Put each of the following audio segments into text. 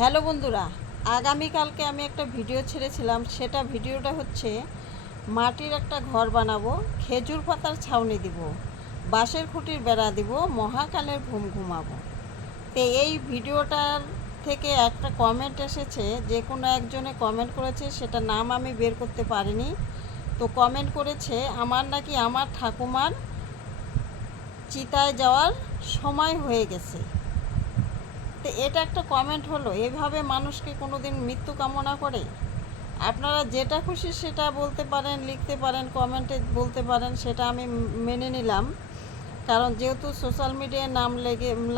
Hello বন্ধুরা, আগামীকালকে আমি একটা ভিডিও ছেড়েছিলাম। ভিডিওটা হচ্ছে মাটির একটা ঘর বানাবো, খেজুর পাতার ছাউনি দিব, বাঁশের খুঁটির বেড়া দিব, মহাকালের ঘুম ঘুমাবো। তো এই ভিডিওটার থেকে একটা কমেন্ট এসেছে, যে কোনো একজনে কমেন্ট করেছে, সেটা নাম আমি বের করতে পারিনি। তো কমেন্ট করেছে আমার নাকি আমার ঠাকুমার চিতায় যাওয়ার সময় হয়ে গেছে। তো এটা একটা কমেন্ট হলো। এভাবে মানুষকে কোনো দিন মৃত্যু কামনা করে? আপনারা যেটা খুশি সেটা বলতে পারেন, লিখতে পারেন, কমেন্টে বলতে পারেন, সেটা আমি মেনে নিলাম। কারণ যেহেতু সোশ্যাল মিডিয়ায় নাম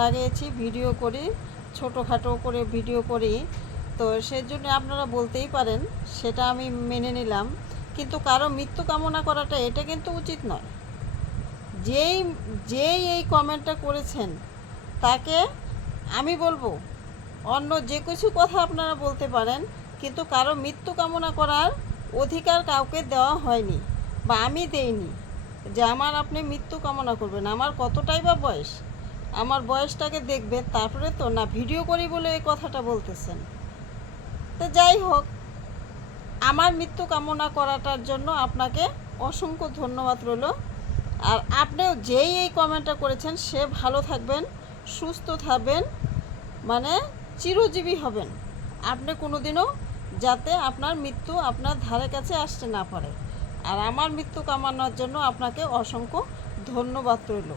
লাগিয়েছি, ভিডিও করি, ছোটোখাটো করে ভিডিও করি, তো সেজন্য আপনারা বলতেই পারেন, সেটা আমি মেনে নিলাম। কিন্তু কারো মৃত্যু কামনা করাটা এটা কিন্তু উচিত নয়। যেই যেই এই কমেন্টটা করেছেন তাকে আমি বলবো, অন্য যে কিছু কথা আপনারা বলতে পারেন, কিন্তু কারো মৃত্যু কামনা করার অধিকার কাউকে দেওয়া হয়নি, বা আমি দেইনি যে আমার আপনি মৃত্যু কামনা করবেন। আমার কতটাই বা বয়স, আমার বয়সটাকে দেখবেন, তারপরে তো না ভিডিও করি বলে এই কথাটা বলতেছেন। তো যাই হোক, আমার মৃত্যু কামনা করাটার জন্য আপনাকে অসংখ্য ধন্যবাদ রইল। আর আপনিও যেই এই কমেন্টটা করেছেন, সে ভালো থাকবেন, সুস্থ থাকবেন, মানে চিরজীবী হবেন। আপনি কোনো দিনও যাতে আপনার মৃত্যু আপনার ধারে কাছে আসতে না পারে। আর আমার মৃত্যু কামানোর জন্য আপনাকে অসংখ্য ধন্যবাদ রইল।